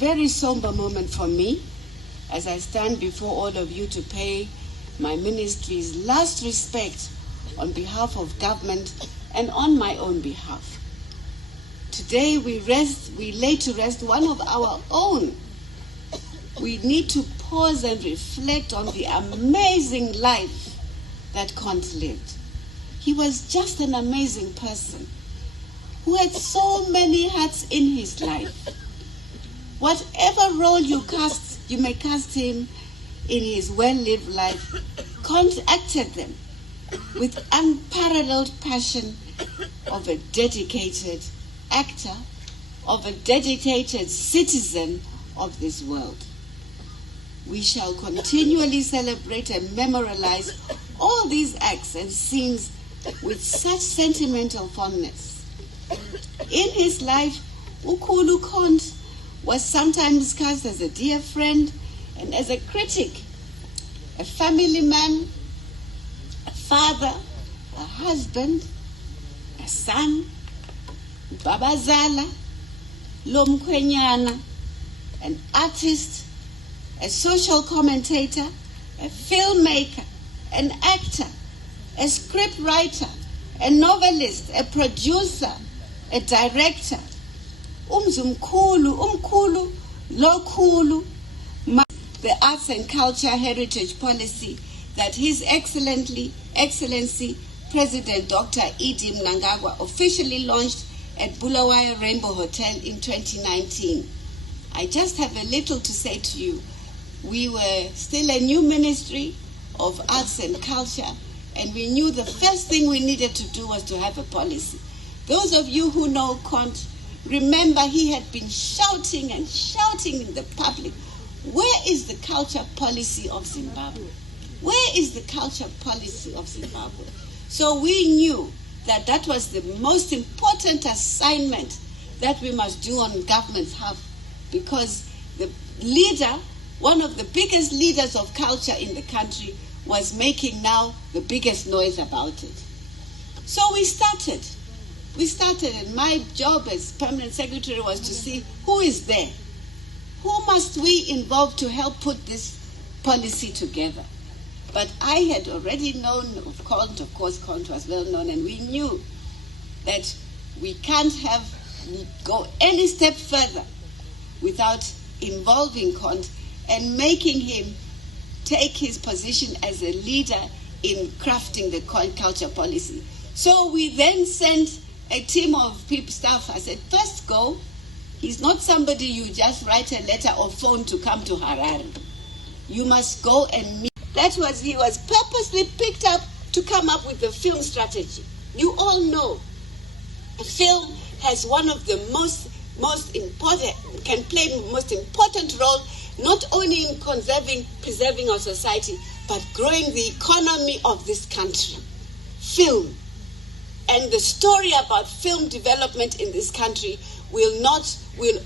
very somber moment for me as I stand before all of you to pay my ministry's last respect on behalf of government and on my own behalf. Today we lay to rest one of our own. We need to pause and reflect on the amazing life that Cont lived. He was just an amazing person who had so many hats in his life. Whatever role you may cast him in his well-lived life, Cont acted them with unparalleled passion of a dedicated actor, of a dedicated citizen of this world. We shall continually celebrate and memorialize all these acts and scenes with such sentimental fondness. In his life, Ukulu Cont was sometimes cast as a dear friend and as a critic, a family man, a father, a husband, a son, babazala, lomkwenyana, an artist, a social commentator, a filmmaker, an actor, a scriptwriter, a novelist, a producer, a director. Umkhulu, lokhulu, the arts and culture heritage policy that His Excellency President Dr. E.D. Mhlanga officially launched at Bulawayo Rainbow Hotel in 2019. I just have a little to say to you. We were still a new ministry of arts and culture, and we knew the first thing we needed to do was to have a policy. Those of you who know Cont, remember he had been shouting and shouting in the public, where is the culture policy of Zimbabwe? Where is the culture policy of Zimbabwe? So we knew that that was the most important assignment that we must do on government's behalf, because the leader, one of the biggest leaders of culture in the country, was making now the biggest noise about it. So we started, and my job as permanent secretary was to see who is there. Who must we involve to help put this policy together? But I had already known of Cont, of course Cont was well known, and we knew that we can't go any step further without involving Cont and making him take his position as a leader in crafting the culture policy. So we then sent a team of staff. I said, first go. He's not somebody you just write a letter or phone to come to Harare. You must go and meet. He was purposely picked up to come up with the film strategy. You all know, a film has one of the most important, can play the most important role, not only in preserving our society, but growing the economy of this country. Film. And the story about film development in this country will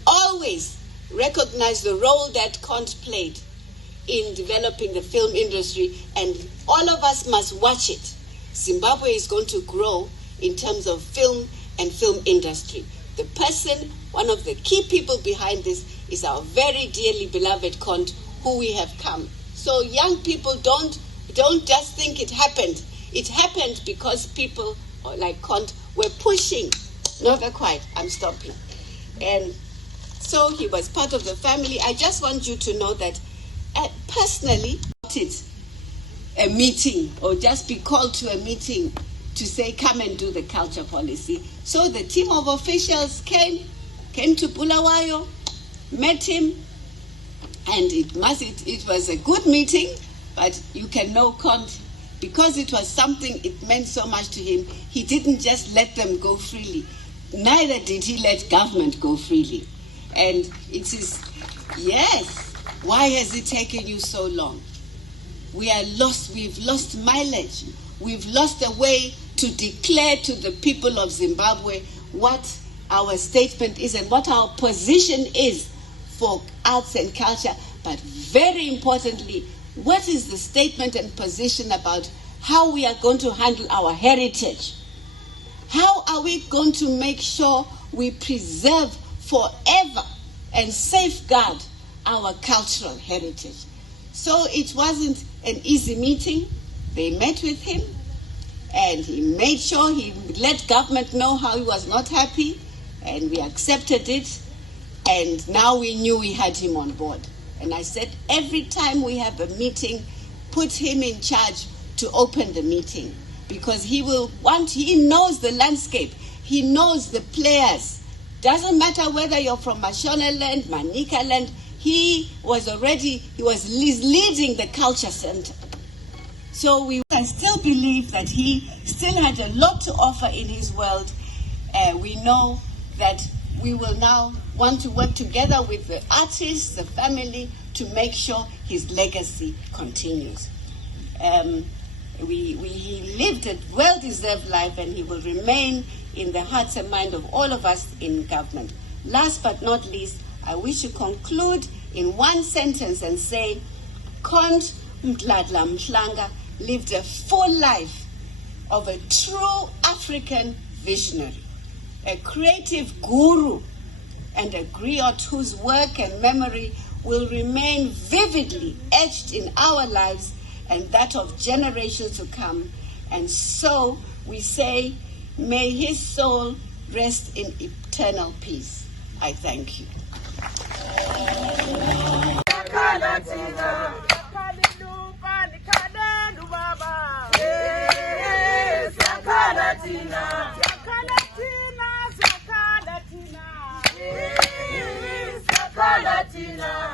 always recognize the role that Cont played in developing the film industry, and all of us must watch it. Zimbabwe is going to grow in terms of film and film industry. The person, one of the key people behind this, is our very dearly beloved Cont, who we have come. So young people don't just think it happened. It happened because people like Cont were pushing. Not quite, I'm stopping. And so he was part of the family. I just want you to know that personally, a meeting or just be called to a meeting to say, come and do the culture policy. So the team of officials came to Bulawayo, met him, and it was a good meeting, but you can know Cont, because it was something, it meant so much to him, he didn't just let them go freely. Neither did he let government go freely. And it is, yes, why has it taken you so long? We are lost, we've lost mileage. We've lost a way to declare to the people of Zimbabwe what our statement is and what our position is for arts and culture, but very importantly, what is the statement and position about how we are going to handle our heritage? How are we going to make sure we preserve forever and safeguard our cultural heritage. So it wasn't an easy meeting. They met with him, and he made sure he let government know how he was not happy, and we accepted it, and now we knew we had him on board. And I said, every time we have a meeting, put him in charge to open the meeting, because he knows the landscape, he knows the players. Doesn't matter whether you're from Mashona land, Manika land, he was leading the culture center. So I still believe that he still had a lot to offer in his world. We know that we will now want to work together with the artists, the family, to make sure his legacy continues. He lived a well-deserved life, and he will remain in the hearts and mind of all of us in government. Last but not least, I wish to conclude in one sentence and say, Cont Mhlanga lived a full life of a true African visionary, a creative guru, and a griot whose work and memory will remain vividly etched in our lives and that of generations to come. And so we say, may his soul rest in eternal peace. I thank you. Latina.